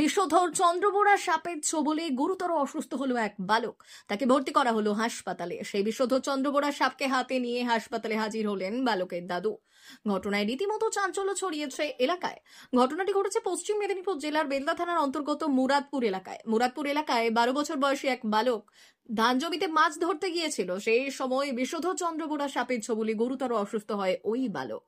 বিষধর চন্দ্রবোরা সাপের ছোবলে গুরুতর অসুস্থ হলো এক বালক। তাকে ভর্তি করা হলো হাসপাতালে। সেই বিষধর চন্দ্রবোরা সাপকে হাতে নিয়ে হাসপাতালে হাজির হলেন বালকের দাদু। ঘটনায় রীতিমতো চাঞ্চল্য ছড়িয়েছে এলাকায়। ঘটনাটি ঘটেছে পশ্চিম মেদিনীপুর জেলার বেলদা থানার অন্তর্গত মুরাদপুর এলাকায়। 12 বছর বয়সী এক বালক ধান জমিতে মাছ ধরতে গিয়েছিল। সেই সময় বিষধর চন্দ্রবোরা সাপের ছোবলে গুরুতর অসুস্থ হয় ওই বালক।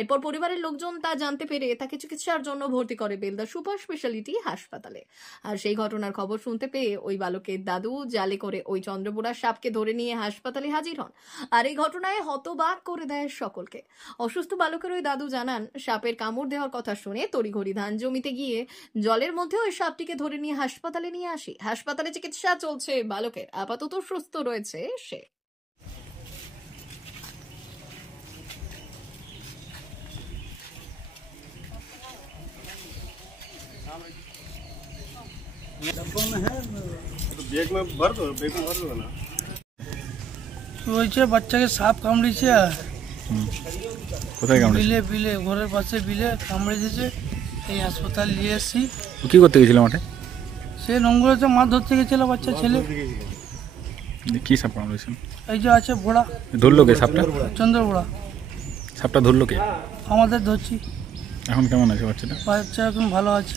এরপর পরিবারের লোকজন তা জানতে পেরে তাকে চিকিৎসার জন্য ভর্তি করে বেলদা সুপার স্পেশালিটি হাসপাতালে। আর সেই ঘটনার খবর শুনতে পেয়ে ওই বালকের দাদু জালে করে ওই চন্দ্রবোরা সাপকে ধরে নিয়ে হাসপাতালে হাজির হন। আর এই ঘটনায় হতবাক করে দেয় সকলকে। অসুস্থ বালকের ওই দাদু জানান, সাপের কামড় দেওয়ার কথা শুনে তড়িঘড়ি ধান জমিতে গিয়ে জলের মধ্যে ওই সাপটিকে ধরে নিয়ে হাসপাতালে নিয়ে আসি। হাসপাতালে চিকিৎসা চলছে বালকের, আপাতত সুস্থ রয়েছে সে। বাচ্চাকে সাপ কামড়েছে, বিলে বিলে ঘরের পাশে বিলে কামড়ে দিয়েছে। এই হাসপাতাল নিয়ে এসেছি। কি করতে গেছিল মাঠে? সে নোংরাতে মাছ ধরতে গেছিল বাচ্চা ছেলে। কি সাপ কামড়েছে? এই যে আছে বোড়া। ধরলো কে সাপটা? চন্দ্রবোড়া। সাপটা ধরলো কে? আমাদের ধরছি। এখন কেমন আছে বাচ্চাটা? বাচ্চা এখন ভালো আছে।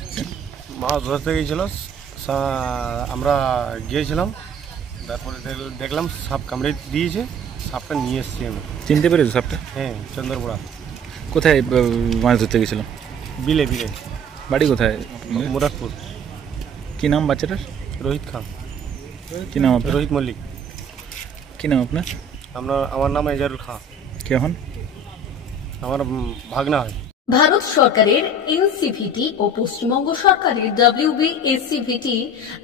মাছ ধরতে গিয়েছিল, আমরা গিয়েছিলাম, তারপরে দেখলাম সাপ কামড়ে দিয়েছে। সাপটা নিয়ে এসেছি আমি। চিনতে পেরেছো সাপটা? হ্যাঁ, চন্দ্রবোড়া। কোথায় মাছ ধরতে গেছিলাম? বিলে বিলে। বাড়ি কোথায়? মুরাদপুর। কি নাম বাচ্চাটার? রোহিত খান। কি নাম আপনার? রোহিত মল্লিক। কি নাম আপনার? আমার নাম এজারুল খান। কে হন? আমার ভাগনা হয়। ভারত সরকারের এনসিভিটি ও পশ্চিমবঙ্গ সরকারের WBSCVT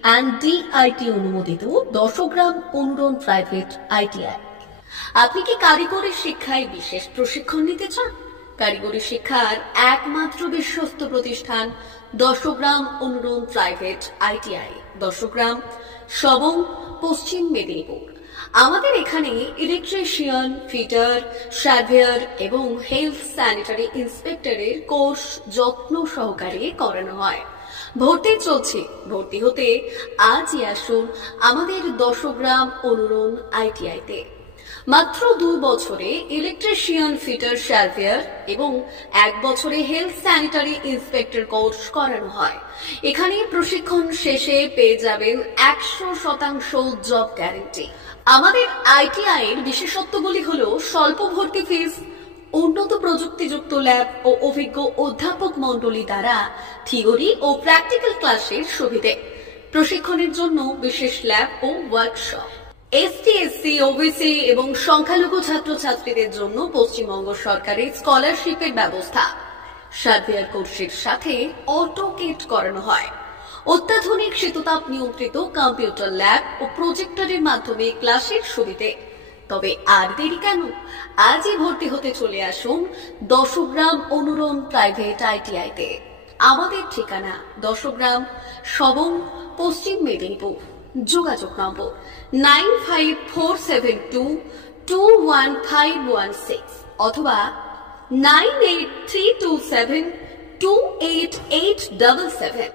অ্যান্ড DIT অনুমোদিত 10 গ্রাম অনুরণ প্রাইভেট ITI। আপনি কি কারিগরি শিক্ষায় বিশেষ প্রশিক্ষণ নিতে চান? কারিগরি শিক্ষার একমাত্র বিশ্বস্ত প্রতিষ্ঠান 10 গ্রাম অনুরণ প্রাইভেট ITI, 10 গ্রাম, সবং, পশ্চিম মেদিনীপুর। আমাদের এখানে ইলেকট্রিশিয়ান, ফিটার, সার্ভেয়ার এবং হেলথ স্যানিটারি ইন্সপেক্টরের কোর্স যত্ন সহকারে করানো হয়। ভর্তি চলছে। ভর্তি হতে আজই আসুন আমাদের 10 গ্রাম অনুরণ ITI-তে। মাত্র 2 বছরে ইলেকট্রিশিয়ান, ফিটার, সার্ভেয়ার এবং 1 বছরে হেলথ স্যানিটারি ইন্সপেক্টর কোর্স করানো হয়। এখানে প্রশিক্ষণ শেষে পেয়ে যাবেন 100% জব গ্যারান্টি। আমাদের ITI এর বিশেষত্বগুলি হলো স্বল্প ভর্তি ফিস, উন্নত প্রযুক্তিযুক্ত ল্যাব ও অভিজ্ঞ অধ্যাপক মণ্ডলী দ্বারা থিওরি ও প্র্যাকটিক্যাল ক্লাসের সুবিধে, প্রশিক্ষণের জন্য বিশেষ ল্যাব ও ওয়ার্কশপ, ST, SC, OBC এবং সংখ্যালঘু ছাত্রছাত্রীদের জন্য পশ্চিমবঙ্গ সরকারের স্কলারশিপের ব্যবস্থা। সার্ভেয়ার কোর্সের সাথে অটোকেট করানো হয়। অত্যাধুনিক শীততাপ নিয়ন্ত্রিত কম্পিউটার ল্যাব ও প্রজেক্টরের মাধ্যমে ক্লাসের সুবিধে। তবে আর দেরি কেন? আজই ভর্তি হতে চলে আসুন 10 গ্রাম অনুরণ প্রাইভেট ITI-তে। আমাদের ঠিকানা 10 গ্রাম, সবং, পশ্চিম মেদিনীপুর। যোগাযোগ নম্বর 9547221516 অথবা 9832728877।